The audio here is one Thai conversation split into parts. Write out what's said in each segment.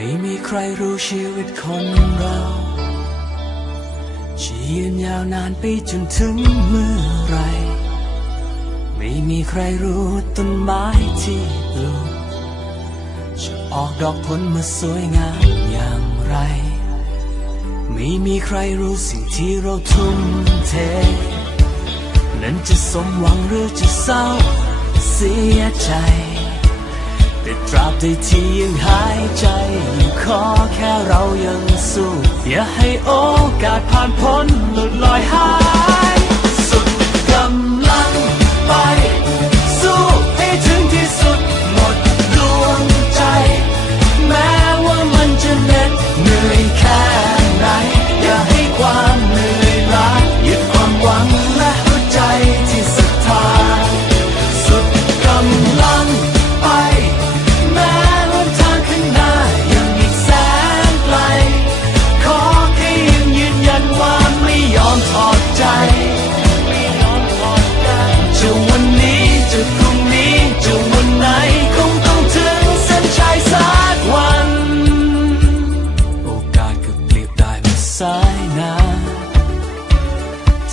ไม่มีใครรู้ชีวิตของเราจะยืนยาวนานไปจนถึงเมื่อไร ไม่มีใครรู้ต้นไม้ที่ปลูกจะออกดอกผลมาสวยงามอย่างไร ไม่มีใครรู้สิ่งที่เราทุ่มเท นั้นจะสมหวังหรือจะเศร้าเสียใจแต่ตราบใดที่ยังหายใจู้อย่าให้โอกาสผ่านพ้นหลุดลอยหาย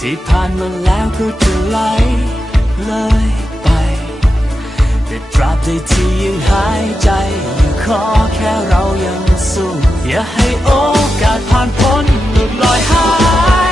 ที่ผ่านมาแล้วก็จะไหลเลยไป แต่ตราบใดที่ยังหายใจอยู่ขอแค่เรายังสู้ อย่าให้โอกาสผ่านพ้นหลุดลอยหาย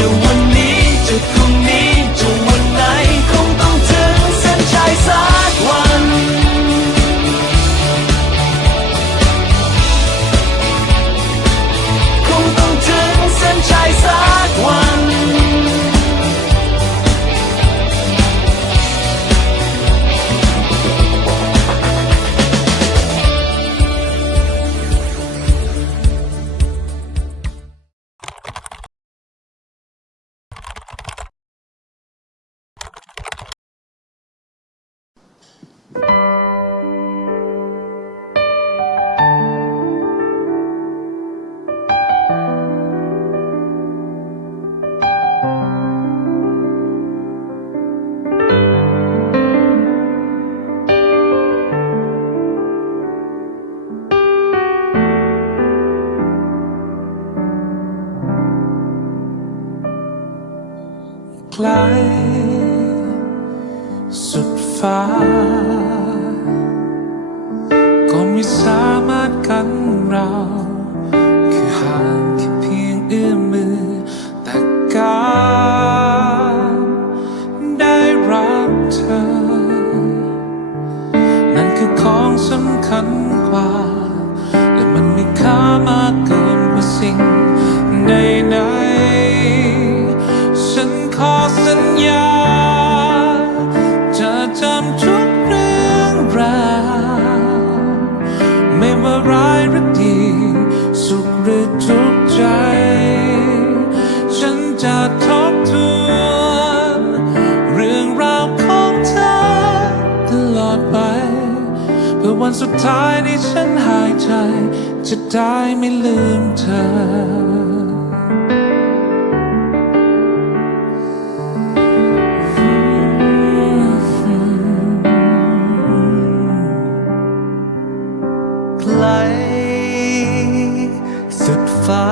what you. Bye. ัญกว่า และมันมีค่ามากเกินกว่าสิ่งใดๆฉันขอสัญญา จะจำทุกเรื่องราวไม่ว่าร้ายหรือดี สุขหรือทุก ท้ายที่ฉันหายใจ จะได้ไม่ลืมเธอ ไกลสุดฟ้า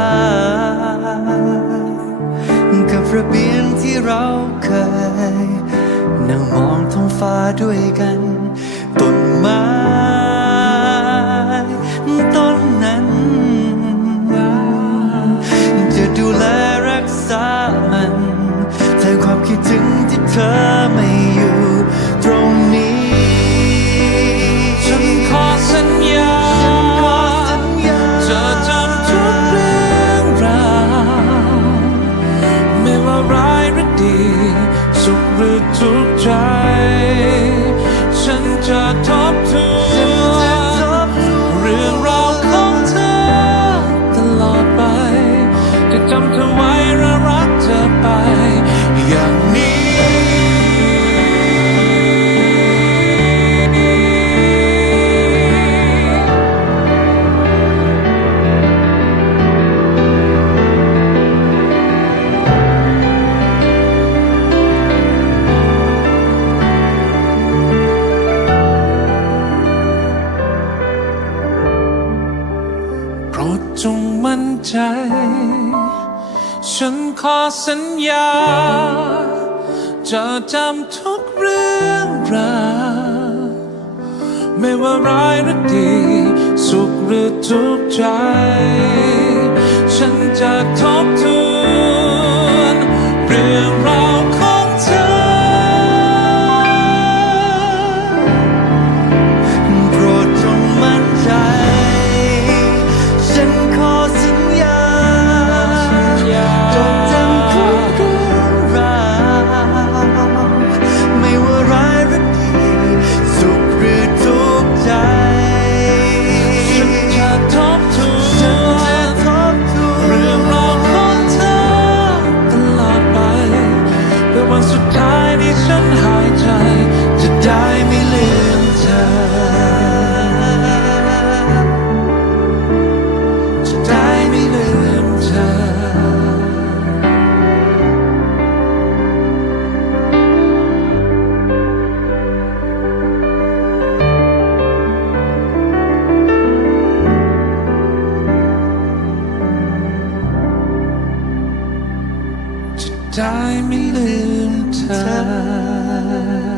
กับระเบียงที่เราเคย นั่งมองท้องฟ้าด้วยกันต้นไม้ ษามันแทนความคิดถึงที่เธอไม่อยู่ตรงนี้ ฉันขอสัญญาจะจำทุกเรื่องราวไม่ว่าร้ายหรือดี สุขหรือทุกข์ใจ ใจ ฉันขอสัญญา จะจำทุกเรื่องราวไม่ว่าร้ายหรือดี สุขหรือทุกข์ใจ ฉันจะทบทวนเรื่องราวของ ใจไม่ลืมเธอ